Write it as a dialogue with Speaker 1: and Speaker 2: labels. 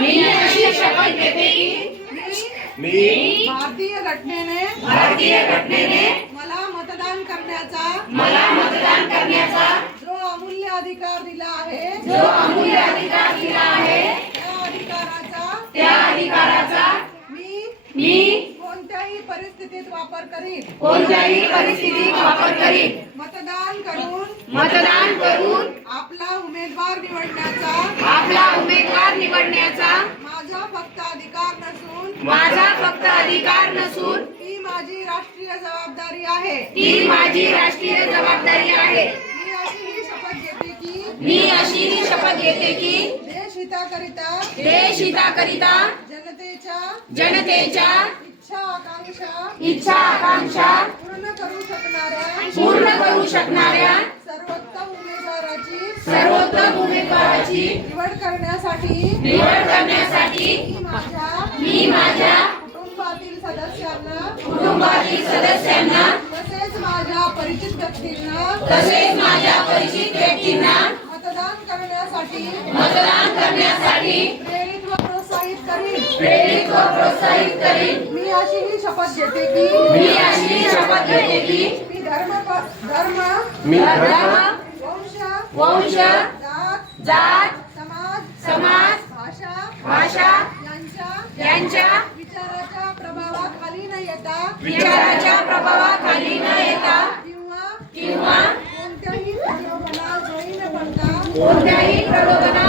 Speaker 1: मी अशी शपथ घेते की
Speaker 2: मी
Speaker 3: भारतीय घटनेने
Speaker 1: भारतीय घटनेने
Speaker 3: मला मतदान करण्याचा
Speaker 1: मला मतदान करण्याचा
Speaker 3: जो अमूल्य अधिकार दिला आहे
Speaker 1: जो अमूल्य अधिकार दिला आहे
Speaker 3: त्या अधिकाराचा
Speaker 1: त्या अधिकाराचा
Speaker 3: मी
Speaker 1: मी
Speaker 3: कोणत्याही परिस्थितीत वापर करीन.
Speaker 1: कोणत्याही परिस्थितीत वापर करीन.
Speaker 3: मतदान करून
Speaker 1: मतदान करून
Speaker 3: आपला उमेदवार निवडण्याचा
Speaker 1: आपला उमेदवार निवडण्याचा
Speaker 3: माझा फक्त अधिकार नसून
Speaker 1: माझा फक्त अधिकार नसून
Speaker 3: ती माझी राष्ट्रीय जबाबदारी आहे.
Speaker 1: ती माझी राष्ट्रीय जबाबदारी आहे.
Speaker 3: मी अशी ही शपथ घेते की
Speaker 1: मी अशी ही शपथ घेते की
Speaker 3: देश हिताकरिता
Speaker 1: देश हिताकरिता
Speaker 3: जनतेच्या
Speaker 1: जनतेच्या
Speaker 3: इच्छा आकांक्षा
Speaker 1: इच्छा आकांक्षा
Speaker 3: पूर्ण करू शकणाऱ्या
Speaker 1: पूर्ण करू शकणाऱ्या
Speaker 3: सर्वोत्तम उमेदवाराची
Speaker 1: सर्वोत्तम उमेदवाराची
Speaker 3: निवड करण्यासाठी
Speaker 1: निवड करण्यासाठी
Speaker 3: मी माझ्या कुटुंबातील सदस्यांना
Speaker 1: कुटुंबातील सदस्यांना
Speaker 3: तसेच माझ्या परिचित व्यक्तींना
Speaker 1: तसेच माझ्या परिचित व्यक्तींना
Speaker 3: मतदान करण्यासाठी
Speaker 1: मतदान करण्यासाठी
Speaker 3: प्रेरित व प्रोत्साहित करीन.
Speaker 1: प्रेरित व प्रोत्साहित करीन.
Speaker 3: मी अशी ही शपथ घेते की
Speaker 1: मी अशी शपथ घेते की
Speaker 3: मी धर्म धर्म
Speaker 2: मी
Speaker 1: धर्म
Speaker 3: वंश
Speaker 1: वंश
Speaker 3: जात
Speaker 1: जात
Speaker 3: विचाराच्या प्रभावाखाली न येता
Speaker 1: विचाराच्या प्रभावाखाली न येता
Speaker 3: किंवा
Speaker 1: किंवा
Speaker 3: कोणत्याही प्रलोभनास बळी न पडता
Speaker 1: कोणत्याही प्रलोभनात